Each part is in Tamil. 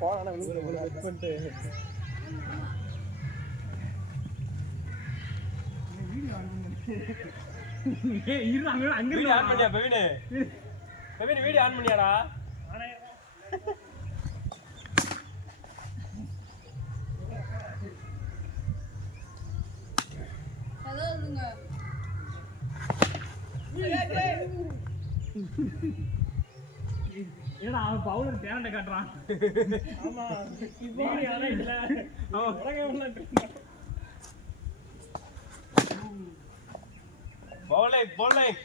போனா பண்ணிட்டு வீடியோ ஆன் பண்ணியா பெவின் வீடியோ ஆன் பண்ணியாடா ஏடா அவன் பவுலர் டேலண்ட காட்டுறான் ஆமா இப்போ யாரா இல்ல அவன் உலகம்ல bowling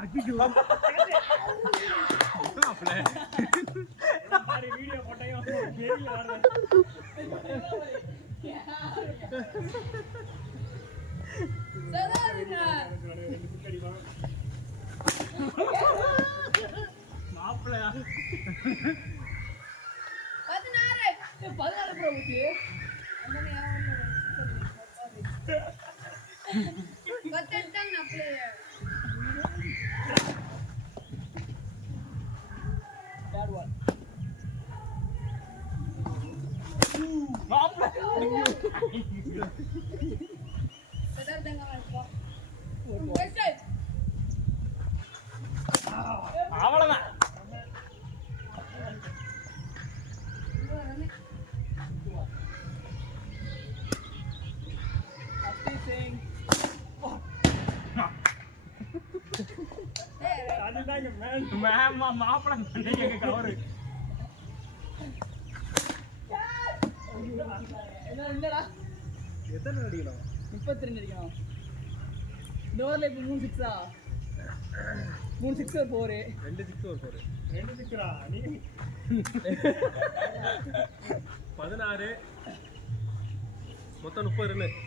அடிச்சு அப்பளே மாரி வீடியோ போட்டேன் கேரி ஆடுறேன் சதாரினா மாப்ள 16 ப்ரோ ஊத்தி அண்ணனே யாவன பத்தட்டாங்க அப்படியே பேட் ஒன் மாப்ள சதாரிங்க வாப்பா வெஸ்ட் அவ்வளவுதான் அதுதாங்க மேம் மாப்பிள பண்ணீங்க கவரு என்னடா எத்தனை அடிக்கலாம் 32 அடிக்கணும் இந்த ஓவர்ல இப்போ 3 6 3 6 ஒரு 4 2 6 ஒரு 4 ரெண்டு சிக்கரா நீ 16 மொத்தம் 30 ரன்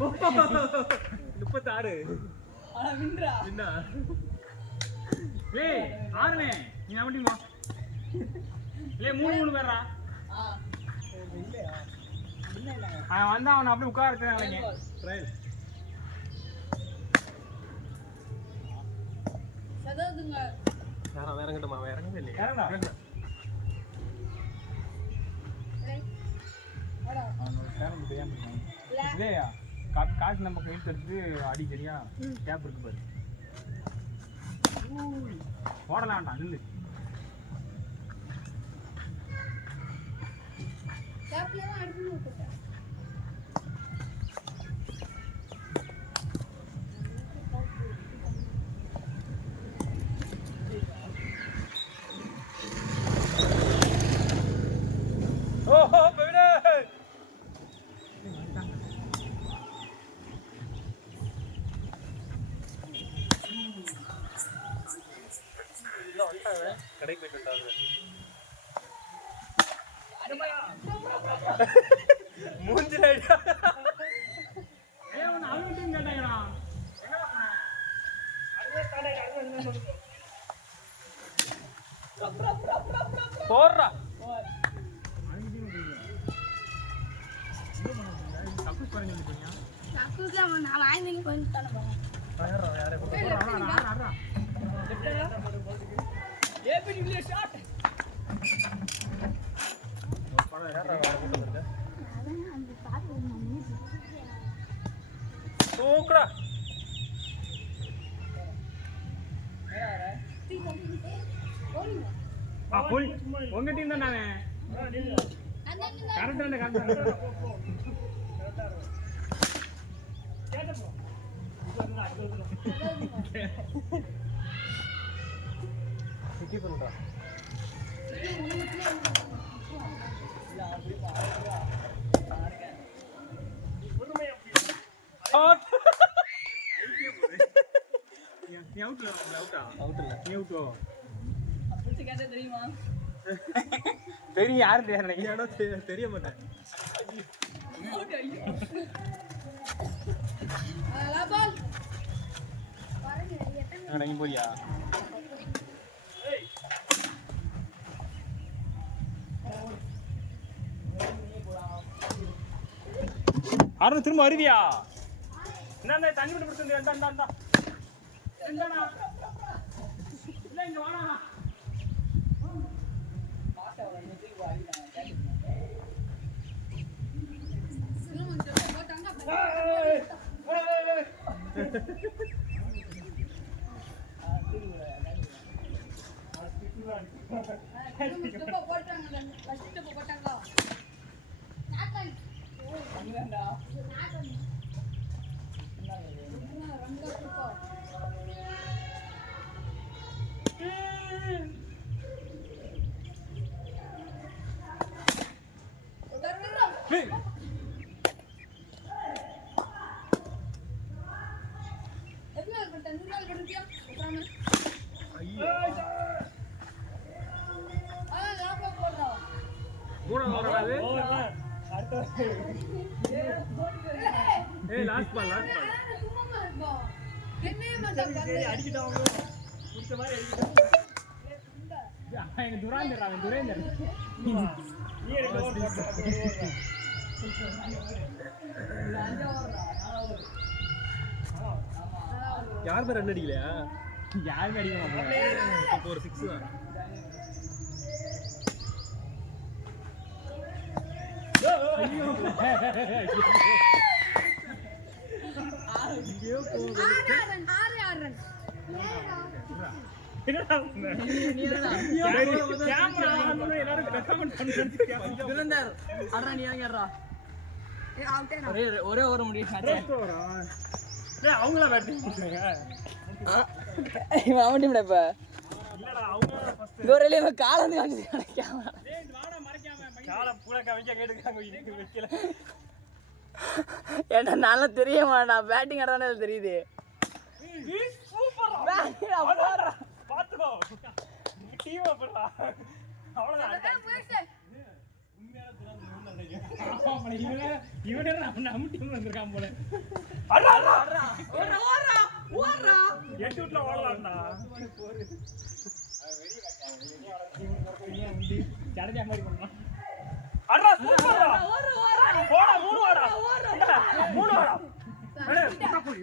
36 ஆனா வின்ரா என்ன ஏய் ஆறுனே நீ அவண்டிமா லே மூணு பேரா இல்லையா இல்ல அவன் வந்தா அவனை அப்படியே உட்கார வச்சாங்க ட்ரையல் சதாதுங்க யாரா இறங்கட்டுமா அவன் இறங்கவே இல்லையா இறங்கடா வாடா அவனோட பேரன் தெரியாம இல்ல இல்லையா காசு நம்ம கைட்டு எடுத்து அடி சரியா கேப் இருக்கு பாரு போடலாம்டா நில்லு கேப்ல தான் அடிச்சு விட்டுட்டேன் ஓஹோ பெவினே இல்ல வந்துட்டாங்க கடைக்கு போயிட்டு வந்துட்டாங்க மூஞ்சில ஐடியா ஏய் அவன் அவன்கிட்ட கேட்டாங்கடா எங்கடா போன அடுத்த கடை போறா தப்பு பண்ணி சொல்லிட்டீங்க நாக்குக்கு நான் வாங்கிங்க கொஞ்சம் தான போறேன் யாரே ஆடுறா ஏபி டிவில ஷாட் தூக்குடா போய் உங்க டீம் தான் நானே கரெக்டா கீப் பண்ணுடா நீ அவுட்ல அவுட்டா அவுட் இல்ல நீ அவுட்டோ அப்படி கேட்டா தெரியுமா தெரியும் யாரும் தெரியாது நீ ஆனா தெரிய மாட்டேன் பால் நீ போறியா அருண் திரும்ப வருவியா என்ன தண்ணி விட்டு கொடுத்து இந்தாண்ணா இல்லை இங்கே வாடா யாருமே ரன் அடிக்கலையா? யாருமே அடிக்க மாட்டாங்க. இப்போ ஒரு 6 தான். ஒரே ஒரு முடியும் அவங்களா பேட்டிங் பண்ணுறாங்க. அவன் டீம்ல இப்ப இல்லடா அவங்க ஃபர்ஸ்ட் கோரேல கால வந்து காமிச்சு கிடைக்காம டேய் வாடா மறைக்காம கால பூரா கவிக்க கேட்டுக்காங்க இதுக்கு வைக்கல. ஏன்னா நல்லா தெரியுமா நான் பேட்டிங் ஆடுறதானே தெரியுது. சூப்பரா போறா பாத்துக்கோ டீம் போறா அவ்வளவுதான். உண்மையான துரான் இவனே நம்ம டீம் வந்திருக்கான் போல. அடடா அடடா ஓடுறா ஓடுறா எட்டு விட்ல ஓடலாம்டா. ஜடேஜா மாதிரி பண்ணலாம். அடடா சூப்பர்டா போடா மூணு வாடா மூணு வாடா அடே புட்டா போய்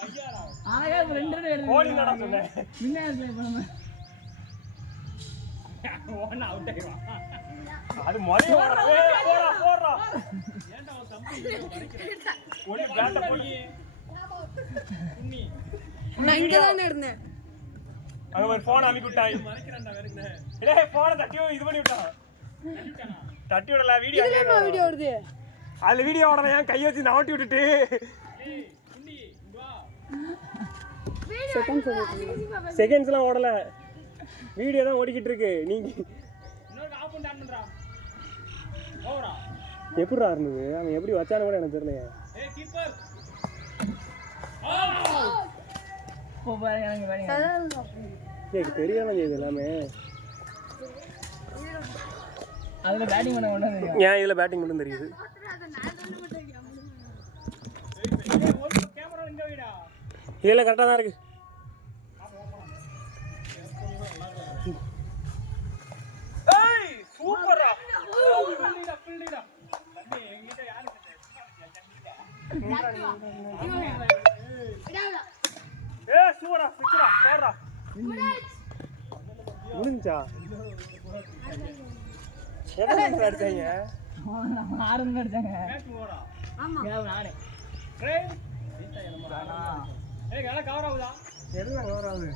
வையாடா ஆயா ரெண்டு ரெண்டு ஓடிங்கடா சொன்னேன். முன்னே ப்ளே பண்ணாம ஓடுனா அவுட் ஆயிடுவான். அது மொழி போடா போடா போடா ஏன்டா அவன் தம்பி வரைக்குற ஒளி பேட்ட போடி உண்ணி நான் இங்க தான் இருந்தேன். அங்க ஒரு போன் அனுப்பி விட்டாய் மறைக்கறடா வேறங்க. டேய் போன் தட்டியோ இது பண்ணி விட்டான். தட்டி விடல வீடியோ வீடியோ வருது. அதுல வீடியோ ஓடற ஏன் கை வச்சு நவட்டி விட்டுட்டு ஏய் உண்ணி இங்க வா செகண்ட்ஸ்லாம் ஓடல வீடியோ தான் ஓடிக்கிட்டு இருக்கு. நீங்க இன்னொரு ஆஃப் பண்ணி ஆன் பண்றா ஓவரா எப்படிடா இருந்தது அவன் எப்படி வச்சானே கூட எனக்கு தெரியல. ஏய் கீப்பர் போ பாருங்க பாருங்க எனக்கு தெரியாம இது எல்லாமே. அதுல பேட்டிங் பண்ண ஒண்ணு தெரியும். ஏன் இதுல பேட்டிங் மட்டும் தெரியுது. கேமரா எங்க வைடா இல்ல கரெக்ட்டா தான் இருக்கு. ஏய் சூப்பரா ஃபீல்டா தம்பி எங்கிட்ட யாரு ஏய் சூப்பரா சிக்ஸரா போறா முடிஞ்சா எதை அடிச்சாங்க ஆறுன்னு அடிச்சாங்க. ஆமா நானே ஏய் நல்லா கவர் ஆகுதா எதுல கவர் ஆகுது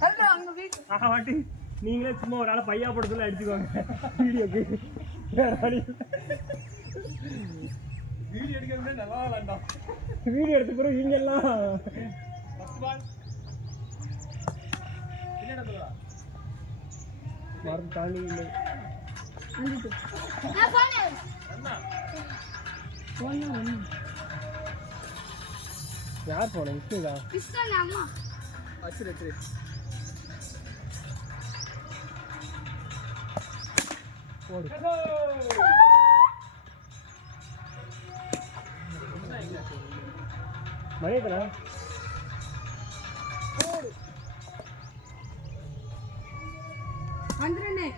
ஆஹா வாட்டி நீங்களே சும்மா ஒரு ஆளை பையா படத்துல அடிச்சுக்கோங்க வீடியோக்கு வீடியோ எடுக்கிறதே நல்லா வேண்டாம். வீடியோ எடுத்த பிறகு இங்க எல்லாம் ஃபர்ஸ்ட் பால் என்னடா தூரா மரம் தாண்டி இல்லை யார் போன விஷ்ணுதா வச்சிரு போடு மணியத்தனா வந்துருனே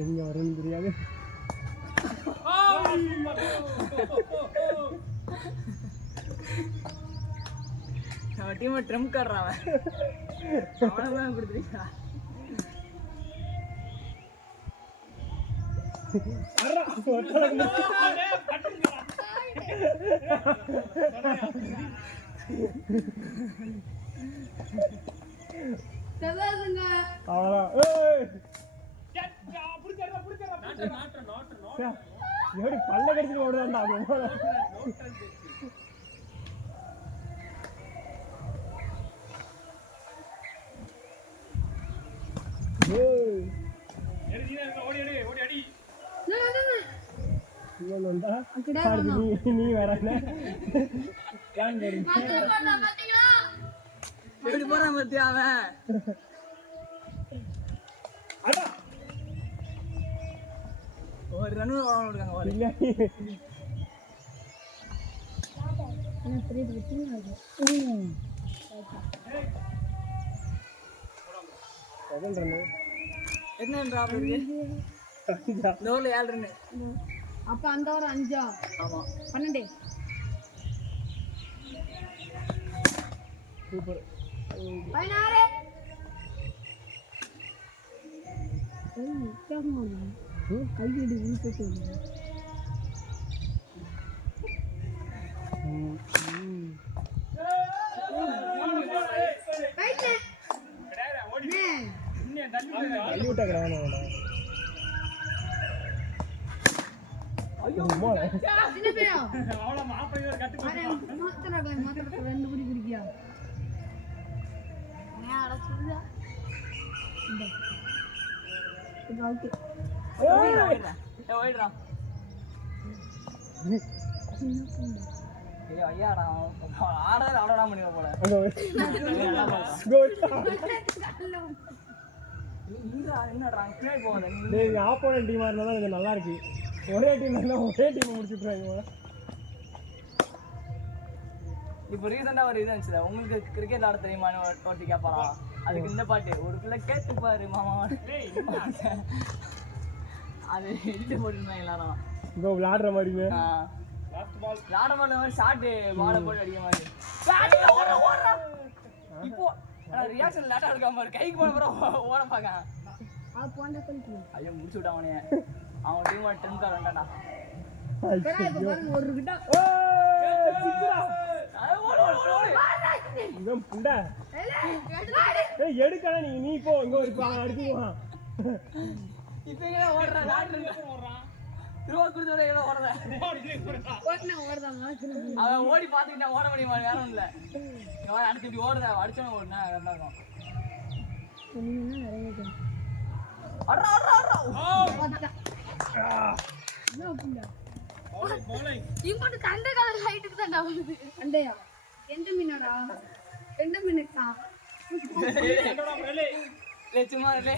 எங்க வரும்னு தெரியாது. டீம் ட்ரம் காடுறான் அவன் கொடுத்துருக்கா. எப்படி பல்ல கடிச்சு ஓடுதாண்டா நீ வேற எப்படி போறான் பத்தியா அவன். ஒரு ரன் இருக்காங்க. என்ன இந்த ஊர்ல 7 ரன். அப்ப அந்த ஒரு 5 ஆமா 12 சூப்பர் 16 கையடி வீட்டு ஆப்போனன்ட் டீமா இருந்தா தான் நல்லா இருக்கு. ஒரே டீம் இருந்தா ஒரே டீம் முடிச்சுட்றாங்க. இப்போ ரீசெண்டா ஒரு இது இருந்துச்சு, உங்களுக்கு கிரிக்கெட் ஆட தெரியுமான்னு ஒருத்தி கேட்பாரா, அதுக்கு இந்த பாட்டு ஒரு பிள்ளை கேட்டு பாரு மாமா அது எழுதி போட்டுருந்தாங்க எல்லாரும். இப்போ விளையாடுற மாதிரி விளையாட மாதிரி ஷார்ட் பாலை போட்டு அடிக்க மாதிரி. இப்போ ரியாக்ஷன் லேட்டா எடுக்காம கைக்கு போன பிறகு ஓட பாக்க ஐயோ முடிச்சு விட்டான் அவனைய. அவன் டீம் 10 கார் வேண்டாடா. ஒரு கிட்ட எடுக்கா நீ போ இங்க ஒரு அடிச்சுக்குவான். இப்ப ஓடுறான் அவன் ஓடி பாத்துக்கிட்டா ஓட முடியுமா? வேற ஒண்ணு இல்ல, அடுத்து இப்படி ஓடுத அடிச்சவன் ஓடுனா நல்லா இருக்கும். இங்கோட்டு கண்ட கலர் ஹைட்டுக்கு தான்டா வருது. கண்டையா எந்த மீனடா? 2 மினிட்ஸா? சும்மா இல்ல.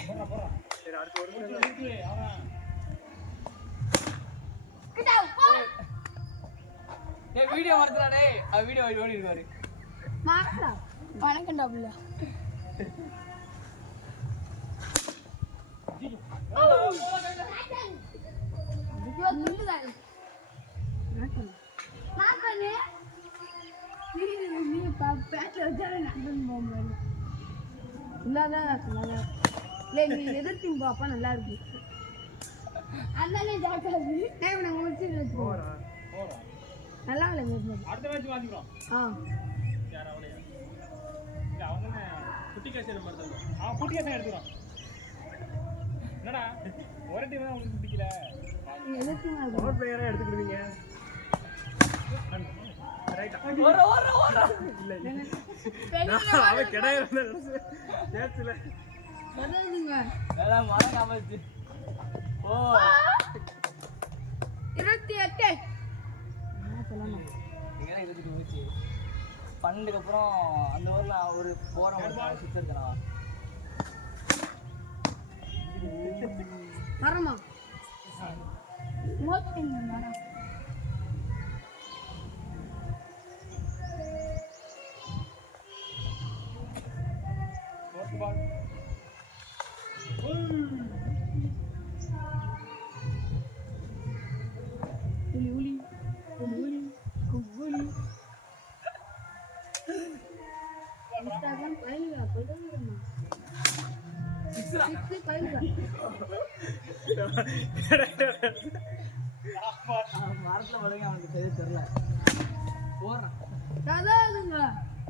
சரி அடுத்து ஒரு நிமிஷம் இருக்கு. அவன் ஏய் வீடியோ மாத்துடா டேய். அந்த வீடியோ ஓடி இருக்காரு. மாறடா. வணக்கம்டா புள்ள. இதுவா நில்லுடா. மாக்கனே. நீ பேட்ல வச்சாலே நண்பன் போம்ல. இல்லடா நல்லா. லே நீ எதிர்த்தீங்க பாப்பா நல்லா இருக்கு. அண்ணனே ஜாக்காது. டேய் உன்னை முடிச்சு வெச்சு. போறா. நல்லா இல்ல மேட்ச். அடுத்த மேட்ச் வாங்கிறோம். யார் அவளையா? இல்ல அவங்க குட்டி கேஸ் நம்பர் தான். குட்டி கேஸ் எடுத்துறோம். என்னடா ஒரு டீம் தான் உங்களுக்கு பிடிக்கல. நீ எதிர்த்தீங்க பவர் பிளேயரா எடுத்துக்கிடுவீங்க. ரைட்டா. ஓர இல்ல அவ கிடையாது. கேட்ல மததுங்க. வேற மாற காமச்சு. ஓ 28. என்ன சொல்லணும்? இங்க 22 போச்சு. 12க்கு அப்புறம் அந்த ஊர்ல ஒரு போற மாதிரி சுத்தி இருக்கறா. வரமா. மோட்டிங் வரா. அதெல்லாம் பயிலுங்க சொல்லுங்கம்மா சிக்ஸ்ரா பயிலுங்க மரத்துல படுங்க அவனுக்கு தெரியல போறான் அதாவதுங்க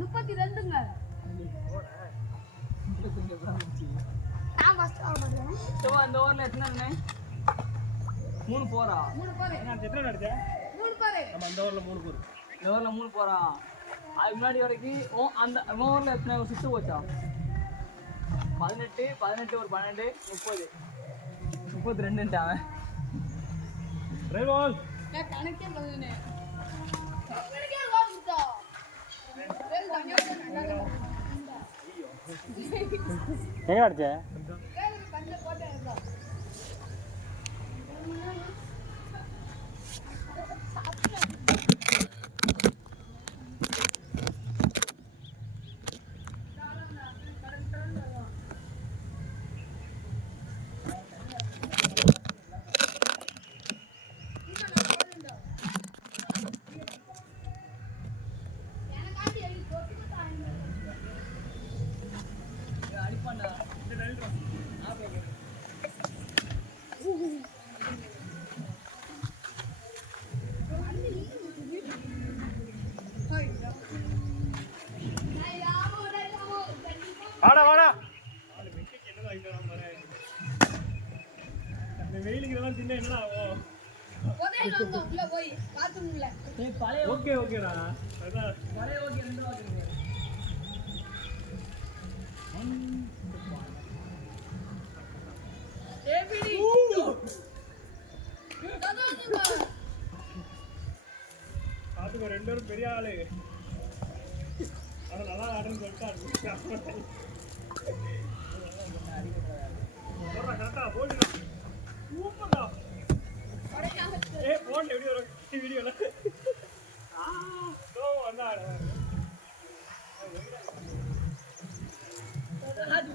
32ங்க நான் ஃபர்ஸ்ட் ஆடுறேன் இந்த ஓவர்ல எத்தனை 3 போறா 3 பாரு எத்தனை அடிச்ச 3 பாரு நம்ம அந்த ஊர்ல 3 பேர் இந்த ஓவர்ல 3 போறா அதுக்கு முன்னாடி வரைக்கும் அந்த ஓவர்ல எத்தனை ஒரு 6 போச்சா 18 ஒரு 12 30 32ன்ட்டான் ரைட் பால் நான் கணக்கே பண்ணனே கணக்கே வாங்குதா ரெண்டு தனியா எங்க அடிச்ச கேளுங்க கண்ண போட்டே இருக்கா அடிப்பான்டா வாடா வாடா அந்த வெயிலுக்கு இதெல்லாம் தின்ன என்னடா ஆகும் உள்ள போய் பாத்ரூம்ல பழைய ஓகே ஓகேடா அதான் பழைய ஓகே ரெண்டு வாங்குறீங்க ஏபிடி பாத்துக்கோ 2 பேரும் பெரிய ஆளு ஆனா நல்லா ஆடுன்னு சொல்லிட்டு போடுறா கரெக்டா போடுடா சூப்பர்டா போன்ல எப்படி வரும் வீடியோல வந்தா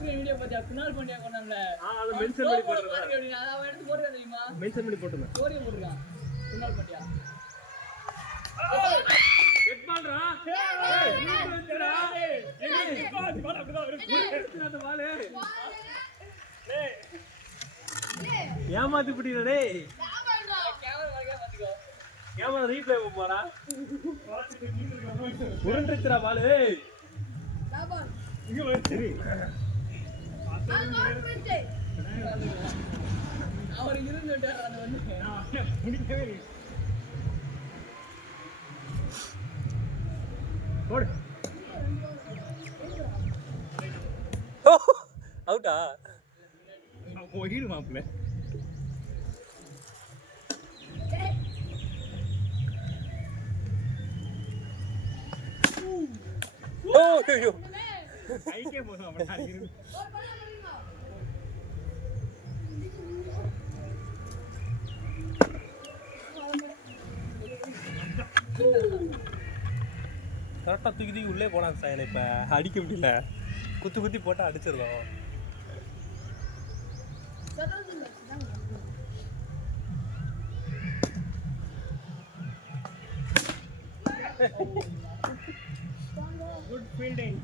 வீடியோ பத்தியா குணால் பாண்டியா கொண்டான்ல அத மென்ஷன் பண்ணி போடுறேன் அத அவன் எடுத்து போடுறா தெரியுமா மென்ஷன் பண்ணி போட்டுறேன் ஸ்டோரி போடுறான் குணால் பாண்டியா ஹெட் பால்ரா ஏய் நிறுத்துடா ஏய் பால் அப்படிதான் இருக்கு அந்த பால் டேய் ஏமாத்தி புடிடா டேய் கேமரா வரைக்கும் பாத்துக்கோ கேமரா ரீப்ளே போடா உருண்டுச்சுடா பால் ஏய் பாபா இங்க வந்து அவர் இருந்து அந்த வந்து முடிக்கவே இல்லை போடு அவுட்டா போயிடு மாப்பிள்ள ஓ ஐயோ கைக்கே போதும் அப்படியே இருக்கு கரெக்டாக தூக்கி தூக்கி உள்ளே போனாங்க சார் இப்போ அடிக்க முடியல குத்தி குத்தி போட்டால் அடிச்சிருந்தோம் குட் ஃபீல்டிங்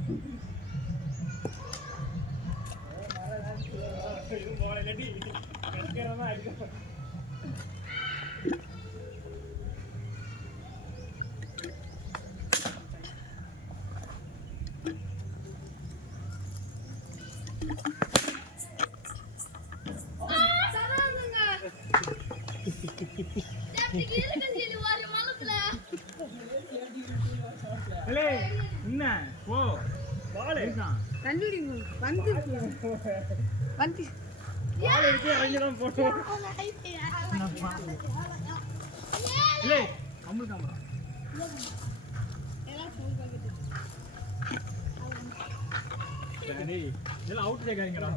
என்ன போ பால் கண்டுடி வந்து வந்து பால் எடுத்து இறங்கி தான் போட்டோம் இல்லை அம்முல் காமரா இதெல்லாம் அவுட் கேட்காதீங்கடா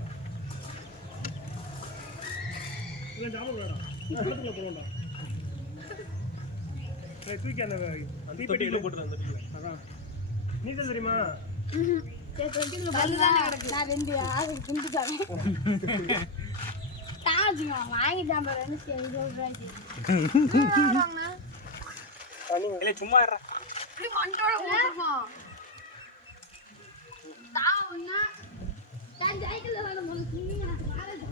இல்லை ஜாமம் வேணாம் பக்கத்தில் போடுவோம்டா தூக்கி அந்த தீப்பெட்டிக்குள்ள போட்டுருந்தேன் அந்த தீப்பெட்டியில் அதான் நீச்சல் தெரியுமா நான் 2 ஆறு கும்பிட்டாங்க வாங்கிட்டான் இல்லை சும்மா மண்டோட தாவுன்னா நான் சைக்கிள்ல வர முடியும் நான் மாறேன்.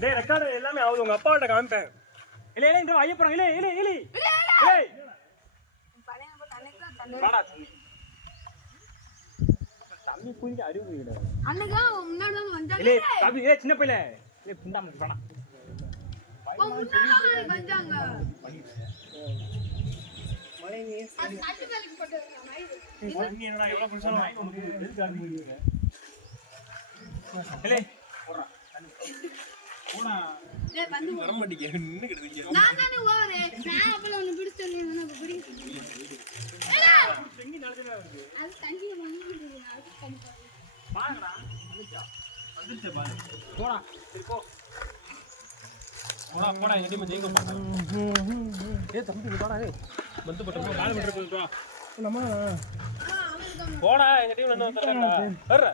டேய் ரெக்கார்டு எல்லாமே ஆகுது உங்க அப்பாட்ட காமிப்பேன். இல்ல இல்ல இந்த ஐயப்புறம் இல்ல இல்ல இல்ல ஏய் பழைய நம்ம தண்ணி வாடா தம்பி புடிங்க அறிவு இல்ல அண்ணா முன்னாடி வந்தாங்க. இல்ல தம்பி ஏய் சின்ன பையல ஏய் புண்டாம வாடா முன்னாடி வந்தாங்க. அது தண்ணி வேலைக்கு போட்டு மயிறு. நீ என்னடா எவ்வளவு புடிச்சாலும் வாங்கி வந்து எதுக்கு ஆரம்பிக்கிறீங்க? இல்ல போடா போடா டேய் வந்து வர மாட்டீங்க நின்னு கிடக்குங்க. நான் தானே ஓவரே நான் அப்பள ஒன்னு பிடிச்சேனே நான் பிடிச்சு. செங்கி நடந்துடா இருக்கு. அது தண்ணி வாங்கிட்டு அது தண்ணி வாங்கடா வந்துச்சே பாரு. போடா சரி போ. போடா போடா எங்க டீம் ஜெயிக்க போறாங்க. ஏய் தம்பி போடா ஏய் வந்து போட்டு போ 4 மீட்டர் போய் வா. நம்ம போடா எங்க டீம்ல இருந்து வந்துறடா. வர்ற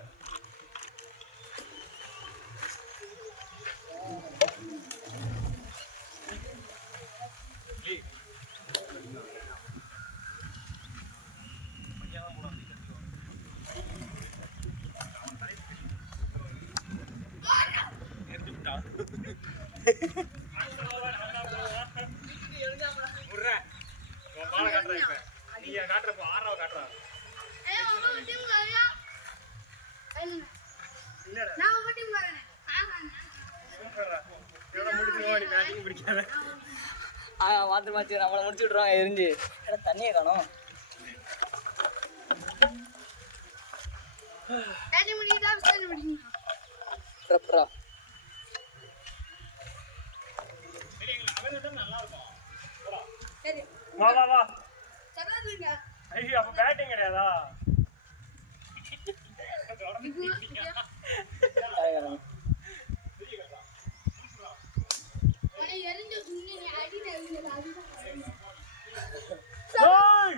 நான் உங்க டீம் வரேன். மாத்திரம் மாத்தி நம்மளை முடிச்சு விட்ருவாங்க எரிஞ்சு. தண்ணியை காணும். தண்ணி முடியுதா தண்ணி முடியுமா? ப்ரா சரி வா வா வா. சராதுங்க. ஐயோ அப்ப பேட்டிங் கிடையாதா? எரிஞ்சு சுண்ணி அடி நெருங்கல அதுதான். ஓய்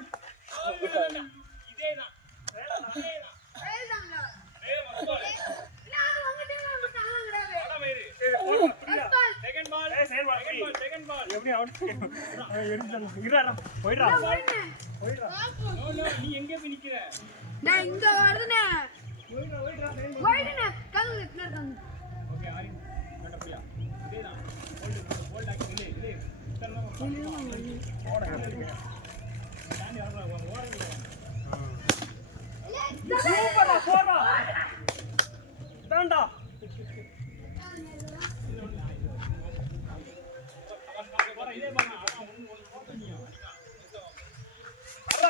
இதேதான் வேறதாங்க. நான் உங்க டீம் வந்து தாங்கறவே. செகண்ட் பால் ஏய் சேர் பால் செகண்ட் பால் எப்படி அவுட் எரிஞ்சல இருடா போய்டா போய்டா. நோ நோ நீ எங்க போய் நிக்கிற? நான் இங்க வரதுனே. வைடுனே கல்லு கிட்ட இருக்காங்க. ஓகே ஆரி நட போயா இதேதான் ஹோல்ட் ஆக்கி நில்லு நில்லு உத்தரமா போடா எடுத்துங்க. தாண்டி வரலாம் ஓடுங்க. சூப்பரா போடா. தாண்டா வர இதே பாருங்க அதான் ஒன்னு போடுறீங்க.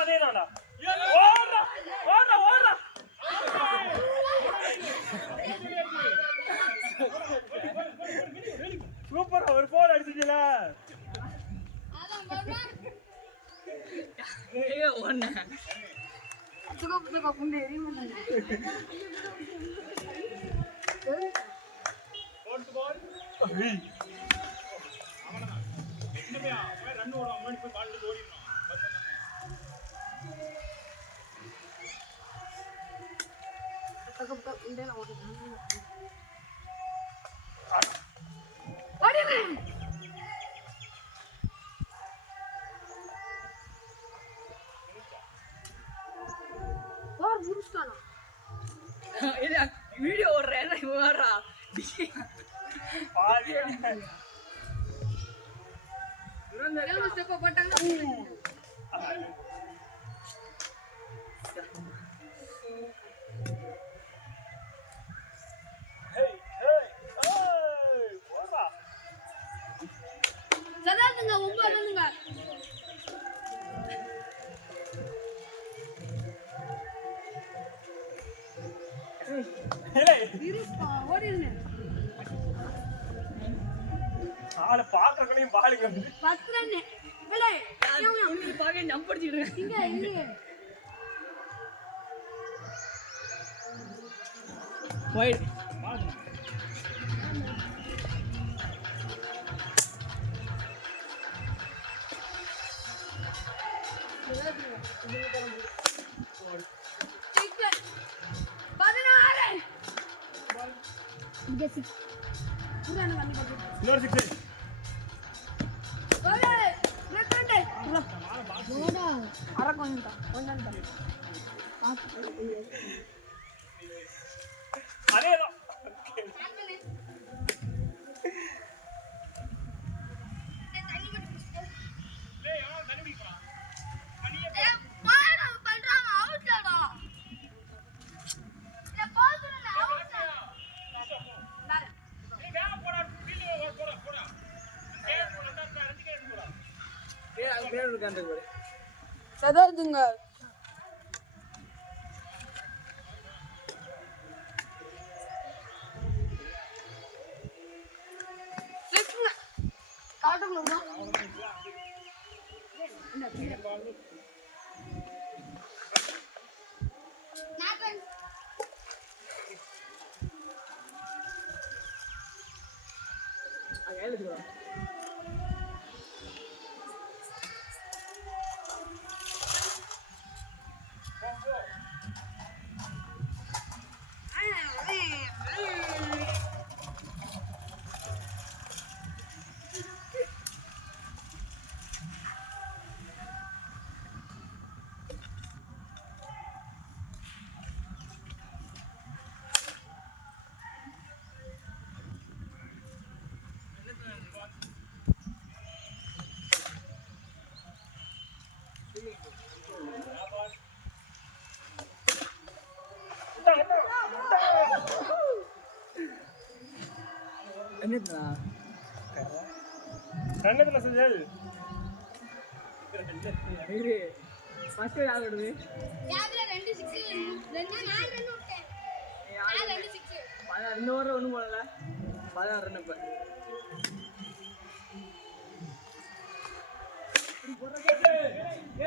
அதே தான்டா. ஓடுடா ஓடுடா ஓடுடா. சூப்பரா ஒரு போல் அடிச்சிட்டீல. அதான் பாருங்க. ஏய் ஒண்ணு சுகப்புக புண்டே எரியுது. போட் பால் ஏய் அவனதான் என்ன போய் அவன் ரன் ஓடுவான் முன்னாடி போய் பால் ஓடிறணும். சுகப்புக புண்டே நான் ஓடுறேன். ஓடிடு. ஓர் புடிச்சானா? இது வீடியோ ஓடுறேன் இவன் வர்றா. பாதி எவ்வளவு ஸ்டெப் போட்டாங்க? ஏய் ஏய் ஏய் போடா. சதாதுங்க 9 ரன்னுங்க. ஏய் இருப்பா ஓடிடுனே. ஆளு பாக்கறதுலயும் பாலிங்க வந்து 10 ரன். விலை. இன்னைக்கு பாக்க ஜம்ப் அடிச்சிட்டு இங்க இங்க. White chicken 16. இங்க சிக். புராண வந்து போடு. இன்னொரு 6. ஓடே. ரெக்கண்டே. ஓடா. அரகொண்டா. ஒண்ணாண்டா. அதேதான். டேய் அவன் தண்ணி குடிப்பான் மணியே நீ வேற போடா ஃபீல்ட் போடா கேம் போடா ரெண்டு கேம் போடா ஏய் அங்க பேர் இருக்கான்றது பாரு. சதார்துங்க காட்டுங்களா அங்க எழுதுடா. என்னடா? ரெண்டுத்துல செஞ்சல் இரு. ஃபர்ஸ்ட் யார் ஓடுது? யாதுல 2 6 2 4 ரன் விட்டேன். நான் 2 6 இந்த ஓவர் ஒண்ணும் போடல. 16 ரன் இப்ப.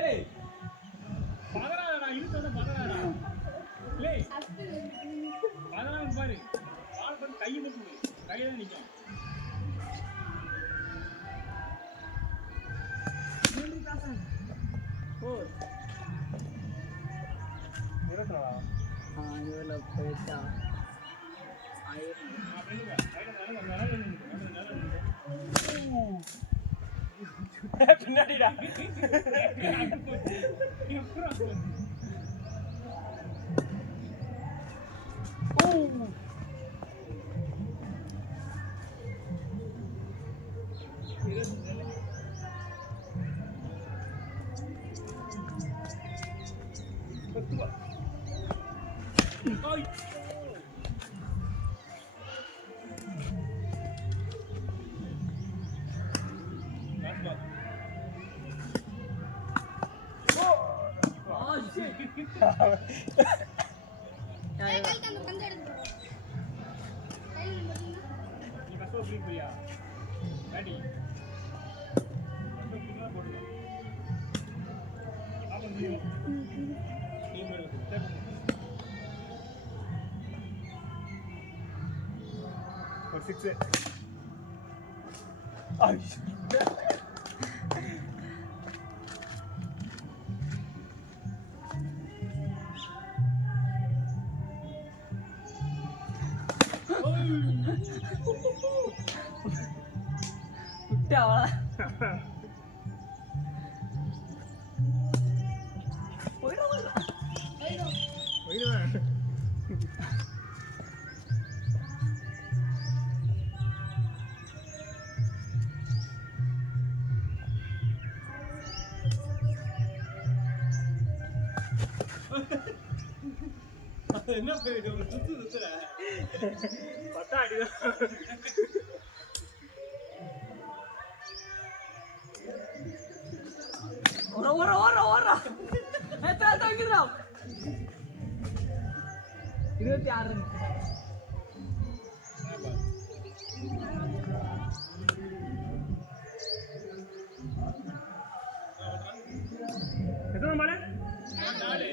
ஏய் பதறாடா இழுத்தோட பதறாடா லே பதறா பாரு பால் பண்ணி கையை மட்டும் கையில நிக்கும் இருட்டா இதுல போயிட்டா. பின்னாடிடா கைக்கு அந்த பந்து எடுத்து போ. கையில மட்டும் நீ பஸ்ஸோ ஃப்ரீ போறியா ரெடி பஸ்ஸோ ஃப்ரீ போடுங்க ஆமா முடியும் நீ போடு ஒரு 6 விட்டா அவள. என்ன பேரு ஒரு சுத்து சுத்துற பட்டா அடிதான் ஓர எத்தனை தூக்கிறோம்? 26 ரன். எத்தனை மாடு நாலு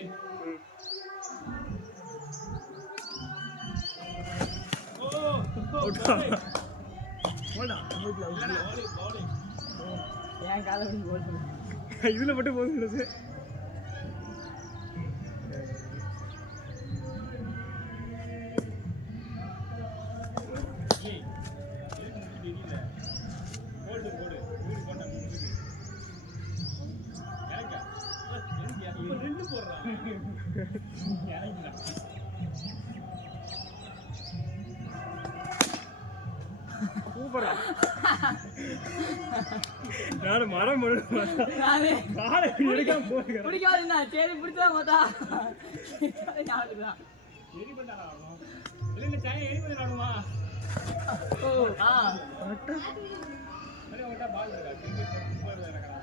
ஓ போடா பவுலிங் என் காலை விட்டு கோல் பண்ணு. இதுல மட்டும் போகுது ஏய் எதுக்கு தெரியல போடு வீடு போட்டா முடிஞ்சு கரெக்டா எதுக்கு போடுறா இறங்கிடா சூப்பரா நானும் மரம் நானே காலை எடுக்காம போகிறேன் பிடிக்காதுண்ணா சரி பிடிச்சா மாட்டா ஞாபகம் எரி பண்ணா ஆடணும் இல்லை இந்த சாயம் எரி பண்ணி ஆடுமா ஓ ஆ நிறைய ஓட்டா பால் இருக்கா கிரிக்கெட் போகிறது எனக்குறா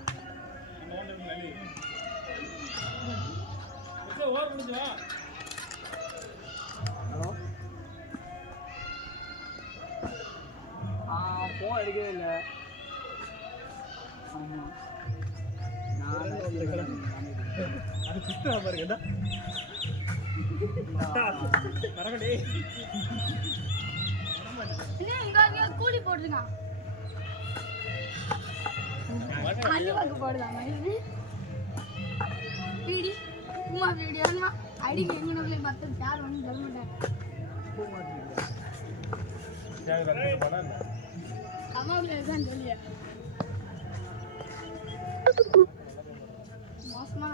நம்ம ஓட்டர் நல்லி இப்போ ஓவர் முடிஞ்சு வா ஃபோன் எடுக்கவே இல்லை ஆமாம் அது சுத்தமா பாருங்க பரகடே என்ன இங்க அங்க கூலி போடுங்க அள்ளி வாங்க போடுறாங்க வீடி சும்மா வீடியோமா அடிக்க எங்க நம்மளே பத்து யார் வந்து சொல்ல மாட்டாங்க அம்மாவுல தான் சொல்லியா மோசமா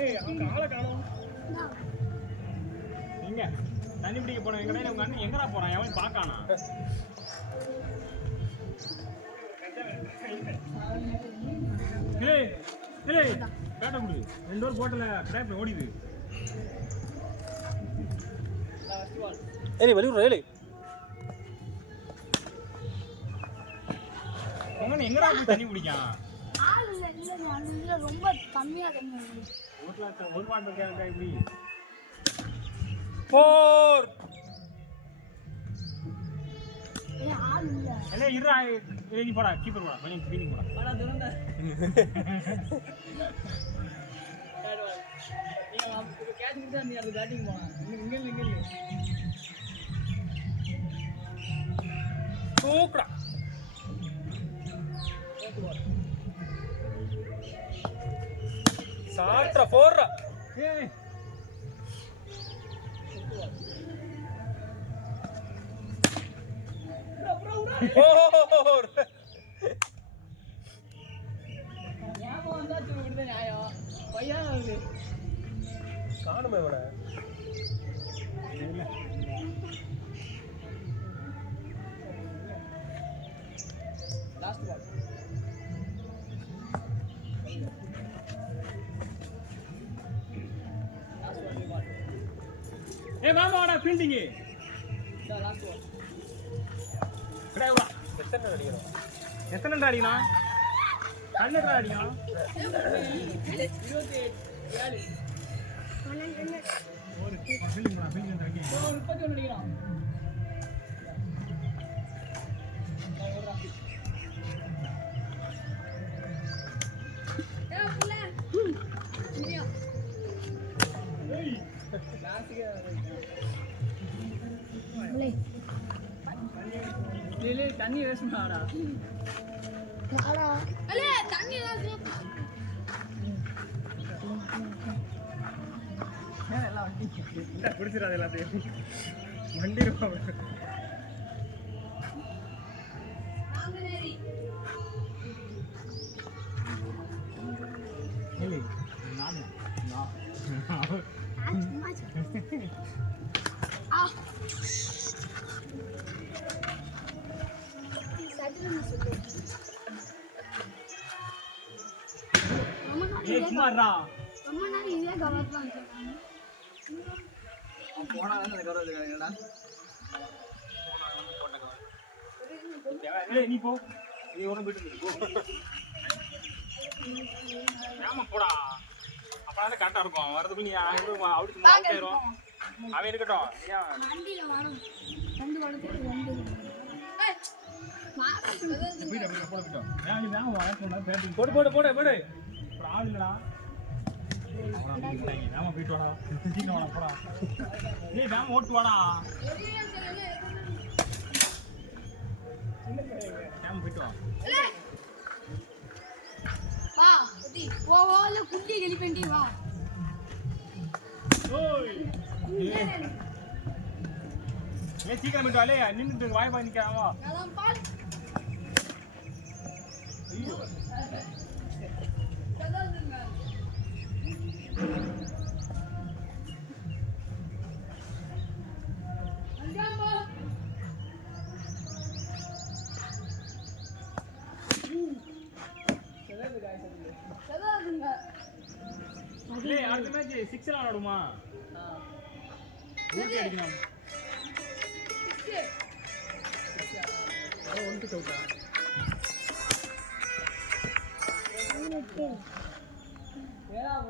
ஏய் அங்க ஆளை காணோம் எங்க தண்ணி பிடிக்க போனோம் எங்கடா உங்க அண்ணன் எங்கடா போறான் எவன் பார்க்கானா ஏய் ஏய் கேட்ட முடி 2 ஓவர் போட்டல ட்ரைப் ஓடிது ஏய் வெளியூர் ஏய் உங்க எங்கடா போய் தண்ணி பிடிக்கான் ஆள் இல்ல இல்ல அந்த ரொம்ப கம்மியா தண்ணி ஒரு வாட்டர் கேன் இப்படி 4 ஆள் இல்ல எல்லாம் இருடா நீ போடா கீப்பர் போடா கொஞ்சம் ஃபீலிங் போடா ஆனால் திறந்த நீங்கள் கேட்ச் முடிச்சா நீ அது பேட்டிங் போகலாம் இங்கே இல்லை சூப்பரா சாட்ரா போடுறா ஏய் போர் ஞாபகம் வந்தா இப்படி தான் நியாயம் பையன் வருது காணுமே இவனை லாஸ்ட் பால் ஏய் மாமா வாடா ஃபீல்டிங் லாஸ்ட் பால் கிடையாவா எத்தனை அடிக்கிறோம் எத்தனை அடிக்கலாம் கண்ணு அடிக்கலாம் 27 ஒரு ஃபீல்டிங் போடா ஃபீல்டிங் இருக்கு 31 அடிக்கலாம் ஏ புள்ள வீடியோ இல்லை தண்ணி வேஸ்ட் பண்ணாடா வாடா அலே தண்ணி வாசி எல்லாம் வண்டி பிடிச்சிடாது எல்லாத்தையும் வண்டி இருக்கும் நாங்கனேரி இல்லை நான் ஆ சட்டுன்னு சொல்லு ஏய் சும்மாடா ரொம்ப நேரம் இதே கவர் பண்ணுறாங்க போனால் அந்த கௌரவ கிடையாடா ஏய் நீ போ நீ ஒன்றும் போயிட்டு போ ஆமா போடா அப்பதான் கரெக்டா இருக்கும் வரதுக்கு நீ அப்படி சும்மா அவுட் ஆயிரும் அவன் இருக்கட்டும் ஏன் வண்டியில வரும் 2 வடத்துக்கு 2 ஏய் போயிட்டு போயிட்டு போயிட்டோம் ஏன் நீ வேகம் வர சொன்னா பேட்டிங் போடு போடு போடு போடு ஒரு ஆள் இல்லடா வேமா போயிட்டு வாடா சீக்கிரம் வாடா போடா ஏய் வேமா ஓட்டு வாடா வேமா போயிட்டு வா வா குட்டி ஓ ஓல குட்டி கெளிப்பண்டி வா ஓய் ஏய் சீக்கிரம் போயிட்டு வாலே நின்னுட்டு வாய் பாய் நிக்கறாமா நலம் பால் ஐயோ இல்லை அடுத்த மேட்ச் 6 எல்லாம் ஆடுமா ஊட்டி அடிக்கணும் ஒன்று சவுட்டா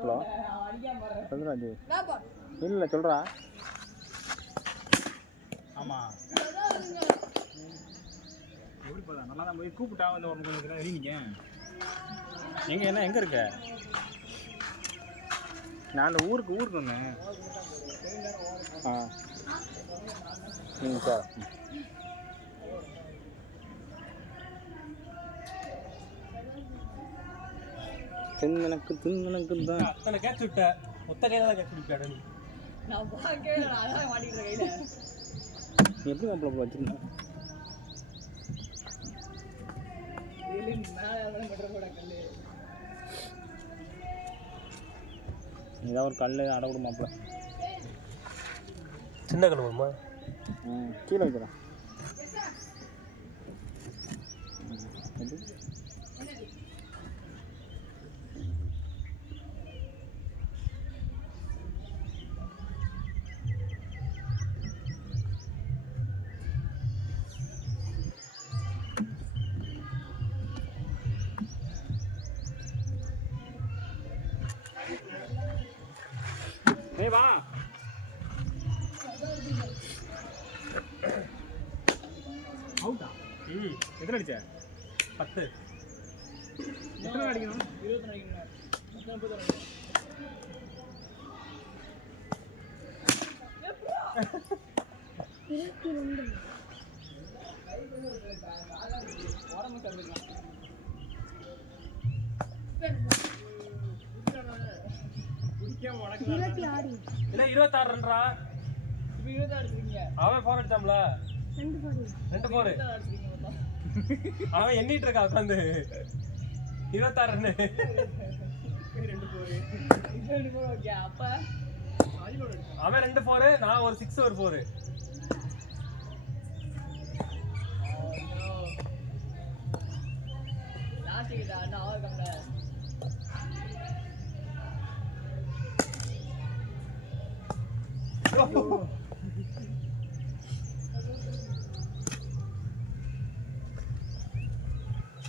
ஹலோ சந்திராஜ் இல்லை சொல்கிறா ஆமா எப்படி போதா நல்லா தான் போய் கூப்பிட்டா வந்து ஒரு கொஞ்சம் நேரம் வெளியே நிற்க எங்கே இருக்க நான் அந்த ஊருக்கு வந்தேன் ஆ சார் தின்னனுக்கு தான் அத்தனை கேட்ச் விட்ட மொத்த கையில தான் கேட்ச் விட்டாடா நீ நான் பார்க்கவே இல்லை, நான் அதான் மாட்டிக்கிட்டு கையில. எப்படி மாப்பிள்ள வச்சுருந்தேன் மேலே யாரும் கட்டுற கூட கல்லு. ஏதாவது ஒரு கல் அட விட மாப்பிள்ள சின்ன கல் வருமா கீழே வைக்கிறேன் வா அவுட்டா எத்தனை அடிச்ச 10 எத்தனை அடிக்கணும் 20 அடிக்கணும். எத்தனை பேர் அடிக்கணும்? உடம்பு சாப்பிடலாம். இல்ல 26 ரன்ரா இப்போ 20 அடிச்சிருக்கீங்க. அவன் 4 அடிச்சாம்ல 2 4 அடிச்சிருக்கீங்க மொத்தம். அவன் எண்ணிட்டு இருக்கா உட்காந்து 26 ரன் 2 போர் ஓகே. அப்ப அவன் 2 4 நான் ஒரு 6 ஒரு 4 லாஸ்ட் கிட்ட அண்ணா அவர் கம்ல. Oh!